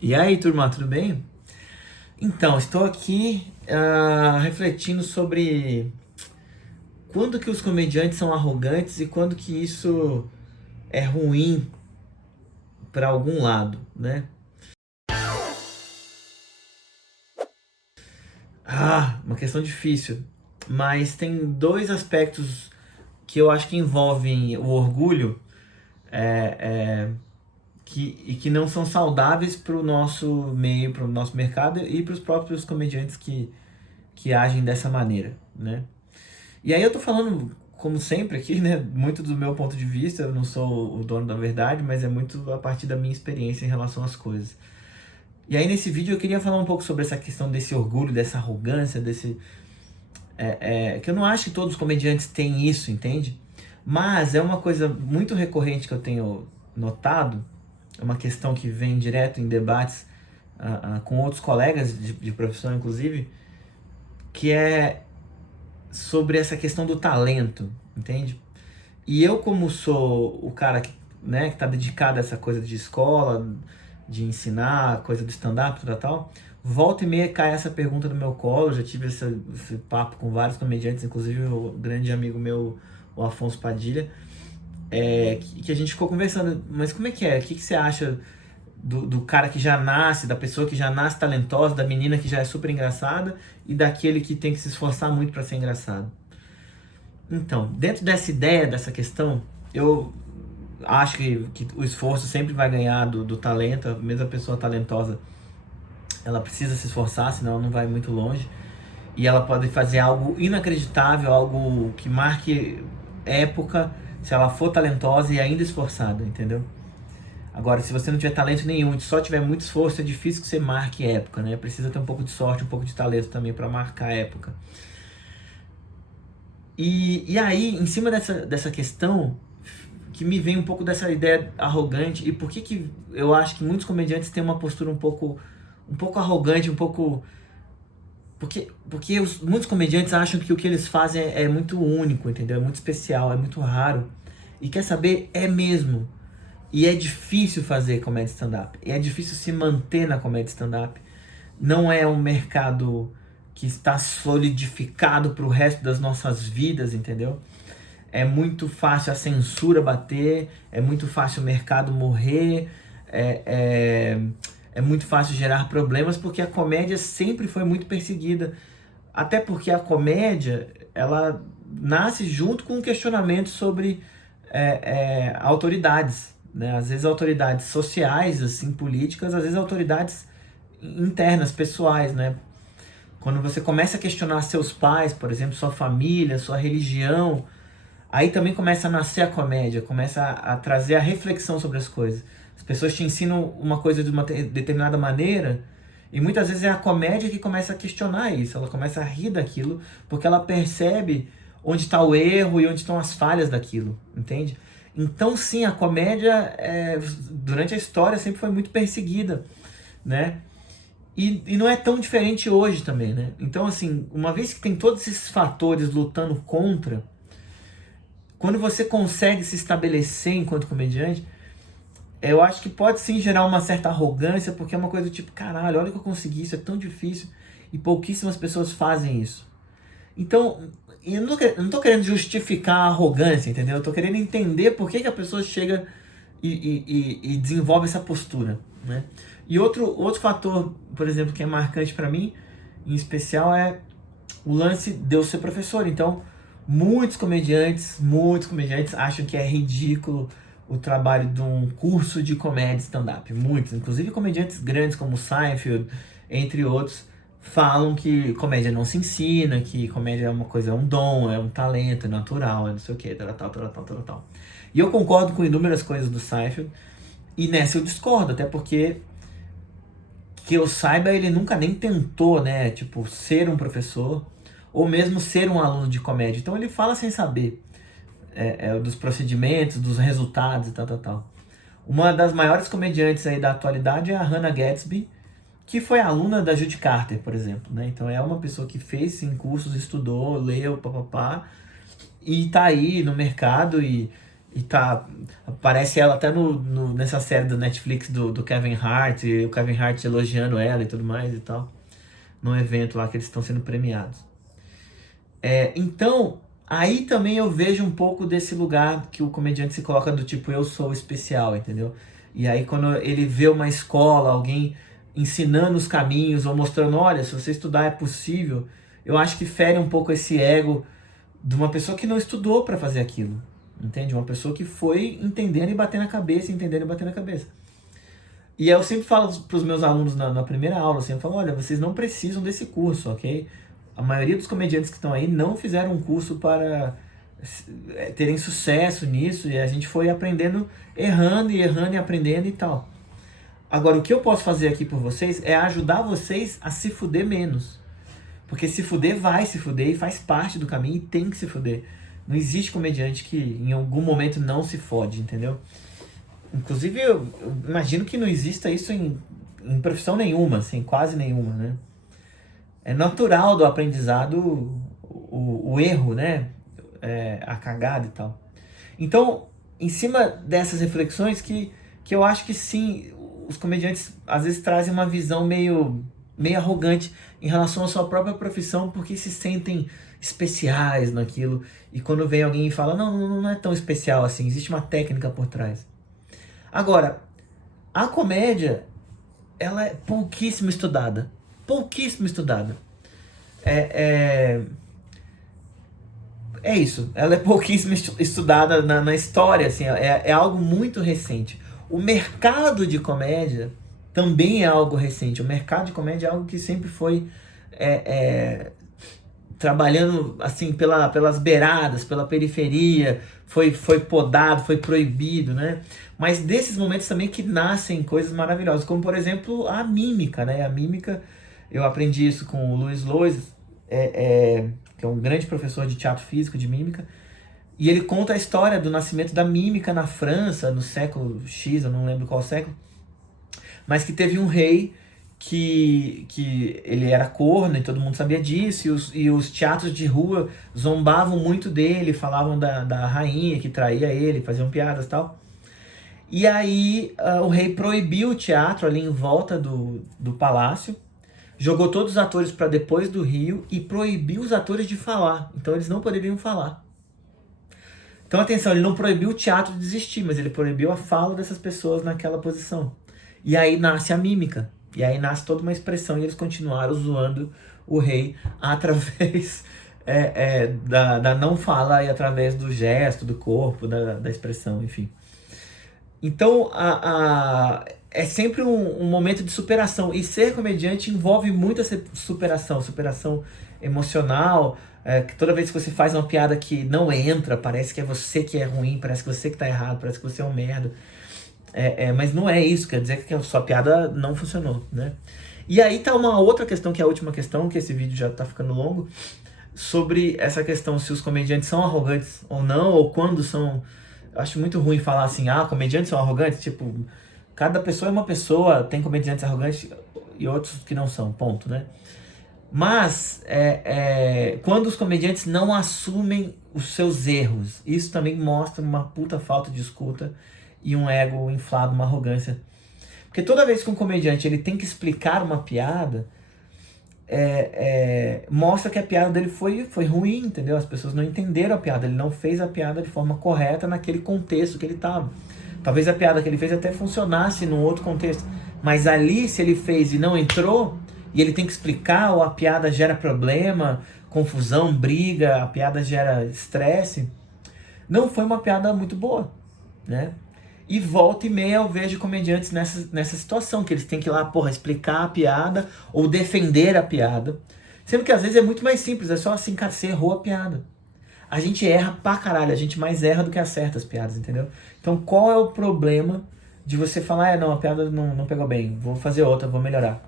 E aí, turma, tudo bem? Então, estou aqui refletindo sobre quando que os comediantes são arrogantes e quando que isso é ruim para algum lado, né? Uma questão difícil, mas tem dois aspectos que eu acho que envolvem o orgulho e que não são saudáveis para o nosso meio, para o nosso mercado e para os próprios comediantes que agem dessa maneira, né? E aí eu tô falando, como sempre aqui, né, muito do meu ponto de vista, eu não sou o dono da verdade, mas é muito a partir da minha experiência em relação às coisas. E aí nesse vídeo eu queria falar um pouco sobre essa questão desse orgulho, dessa arrogância, que eu não acho que todos os comediantes têm isso, entende? Mas é uma coisa muito recorrente que eu tenho notado, é uma questão que vem direto em debates com outros colegas de profissão, inclusive, que é sobre essa questão do talento, entende? E eu, como sou o cara que tá dedicado a essa coisa de escola, de ensinar, coisa do stand-up e tal, volta e meia cai essa pergunta no meu colo. Eu já tive esse papo com vários comediantes, inclusive o grande amigo meu, o Afonso Padilha, que a gente ficou conversando. Mas como é que é? O que você acha do cara que já nasce, da pessoa que já nasce talentosa, da menina que já é super engraçada e daquele que tem que se esforçar muito para ser engraçado? Então, dentro dessa ideia, dessa questão, eu acho que o esforço sempre vai ganhar do talento. Mesmo a pessoa talentosa, ela precisa se esforçar, senão ela não vai muito longe. E ela pode fazer algo inacreditável, algo que marque época, se ela for talentosa e ainda esforçada, entendeu? Agora, se você não tiver talento nenhum e só tiver muito esforço, é difícil que você marque época, né? Precisa ter um pouco de sorte, um pouco de talento também para marcar época. E aí, em cima dessa questão, que me vem um pouco dessa ideia arrogante, e por que eu acho que muitos comediantes têm uma postura um pouco arrogante, um pouco... Porque muitos comediantes acham que o que eles fazem é muito único, entendeu? É muito especial, é muito raro. E quer saber? É mesmo. E é difícil fazer comédia stand-up. E é difícil se manter na comédia stand-up. Não é um mercado que está solidificado para o resto das nossas vidas, entendeu? É muito fácil a censura bater, é muito fácil o mercado morrer, é, é, é muito fácil gerar problemas, porque a comédia sempre foi muito perseguida. Até porque a comédia, ela nasce junto com um questionamento sobre autoridades, né? Às vezes autoridades sociais, assim, políticas, às vezes autoridades internas, pessoais, né? Quando você começa a questionar seus pais, por exemplo, sua família, sua religião, aí também começa a nascer a comédia, começa a trazer a reflexão sobre as coisas. As pessoas te ensinam uma coisa de uma determinada maneira e muitas vezes é a comédia que começa a questionar isso. Ela começa a rir daquilo porque ela percebe onde está o erro e onde estão as falhas daquilo, entende? Então sim, a comédia durante a história sempre foi muito perseguida, né? E não é tão diferente hoje também, né? Então assim, uma vez que tem todos esses fatores lutando contra, quando você consegue se estabelecer enquanto comediante, eu acho que pode sim gerar uma certa arrogância, porque é uma coisa do tipo, caralho, olha que eu consegui, isso é tão difícil e pouquíssimas pessoas fazem isso. Então, eu não tô querendo justificar a arrogância, entendeu? Eu tô querendo entender por que a pessoa chega e desenvolve essa postura, né? E outro fator, por exemplo, que é marcante pra mim, em especial, é o lance de eu ser professor. Então, muitos comediantes acham que é ridículo o trabalho de um curso de comédia stand-up. Muitos, inclusive comediantes grandes como Seinfeld, entre outros, falam que comédia não se ensina, que comédia é uma coisa, é um dom, é um talento, é natural, é não sei o que, tal, tal, tal, tal, tal, tal. E eu concordo com inúmeras coisas do Seinfeld, e nessa eu discordo, até porque que eu saiba, ele nunca nem tentou, né, tipo, ser um professor, ou mesmo ser um aluno de comédia. Então ele fala sem saber dos procedimentos, dos resultados e tal, tal, tal. Uma das maiores comediantes aí da atualidade é a Hannah Gadsby, que foi aluna da Judy Carter, por exemplo, né? Então é uma pessoa que fez sim cursos, estudou, leu, papapá, e tá aí no mercado E aparece ela até nessa série do Netflix do Kevin Hart, e o Kevin Hart elogiando ela e tudo mais e tal, num evento lá que eles estão sendo premiados. Então, aí também eu vejo um pouco desse lugar que o comediante se coloca do tipo, eu sou especial, entendeu? E aí quando ele vê uma escola, alguém ensinando os caminhos ou mostrando, olha, se você estudar é possível, eu acho que fere um pouco esse ego de uma pessoa que não estudou para fazer aquilo, entende? Uma pessoa que foi entendendo e batendo a cabeça, entendendo e batendo a cabeça. E eu sempre falo para os meus alunos na primeira aula, assim, eu falo, olha, vocês não precisam desse curso, ok? A maioria dos comediantes que estão aí não fizeram um curso para terem sucesso nisso, e a gente foi aprendendo, errando e aprendendo e tal. Agora, o que eu posso fazer aqui por vocês é ajudar vocês a se fuder menos. Porque se fuder, vai se fuder e faz parte do caminho e tem que se fuder. Não existe comediante que em algum momento não se fode, entendeu? Inclusive, eu imagino que não exista isso em profissão nenhuma, assim, quase nenhuma, né? É natural do aprendizado o erro, né? A cagada e tal. Então, em cima dessas reflexões que eu acho que sim, os comediantes às vezes trazem uma visão meio arrogante em relação à sua própria profissão, porque se sentem especiais naquilo. E quando vem alguém e fala, não é tão especial assim, existe uma técnica por trás. Agora, a comédia, ela é pouquíssimo estudada. Pouquíssimo estudada. É isso. Ela é pouquíssimo estudada na história, assim. É algo muito recente. O mercado de comédia também é algo recente. O mercado de comédia é algo que sempre foi trabalhando assim pelas beiradas, pela periferia, foi podado, foi proibido, né? Mas desses momentos também que nascem coisas maravilhosas, como por exemplo a mímica, né? A mímica, eu aprendi isso com o Luiz Lois, que é um grande professor de teatro físico, de mímica, e ele conta a história do nascimento da mímica na França, no século X, eu não lembro qual século, mas que teve um rei que ele era corno e todo mundo sabia disso, e os teatros de rua zombavam muito dele, falavam da rainha que traía ele, faziam piadas e tal. E aí o rei proibiu o teatro ali em volta do palácio, jogou todos os atores para depois do rio e proibiu os atores de falar, então eles não poderiam falar. Então atenção, ele não proibiu o teatro de existir, mas ele proibiu a fala dessas pessoas naquela posição. E aí nasce a mímica. E aí nasce toda uma expressão e eles continuaram zoando o rei através da não fala e através do gesto, do corpo, da expressão, enfim. Então é sempre um momento de superação. E ser comediante envolve muita superação emocional. Que toda vez que você faz uma piada que não entra, parece que é você que é ruim, parece que você que tá errado, parece que você é um merda. Mas não é isso, quer dizer que a sua piada não funcionou, né? E aí tá uma outra questão, que é a última questão, que esse vídeo já tá ficando longo, sobre essa questão se os comediantes são arrogantes ou não, ou quando são... Eu acho muito ruim falar assim, comediantes são arrogantes, tipo, cada pessoa é uma pessoa, tem comediantes arrogantes e outros que não são, ponto, né? Mas, quando os comediantes não assumem os seus erros, isso também mostra uma puta falta de escuta e um ego inflado, uma arrogância. Porque toda vez que um comediante ele tem que explicar uma piada, mostra que a piada dele foi ruim, entendeu? As pessoas não entenderam a piada, ele não fez a piada de forma correta naquele contexto que ele estava. Talvez a piada que ele fez até funcionasse num outro contexto, mas ali, se ele fez e não entrou, e ele tem que explicar, ou a piada gera problema, confusão, briga, a piada gera estresse, não foi uma piada muito boa, né? E volta e meia eu vejo comediantes nessa situação, que eles têm que ir lá, explicar a piada ou defender a piada. Sendo que às vezes é muito mais simples, é só assim, cara, você errou a piada. A gente erra pra caralho, a gente mais erra do que acerta as piadas, entendeu? Então qual é o problema de você falar, não, a piada não pegou bem, vou fazer outra, vou melhorar.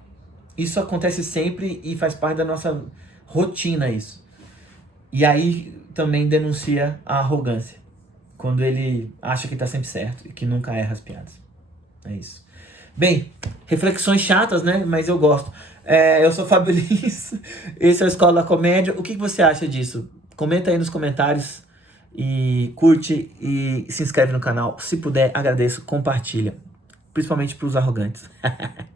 Isso acontece sempre e faz parte da nossa rotina isso. E aí também denuncia a arrogância. Quando ele acha que tá sempre certo e que nunca erra as piadas. É isso. Bem, reflexões chatas, né? Mas eu gosto. Eu sou Fábio Lins, esse é o Escola da Comédia. O que você acha disso? Comenta aí nos comentários. E curte e se inscreve no canal. Se puder, agradeço, compartilha. Principalmente para os arrogantes.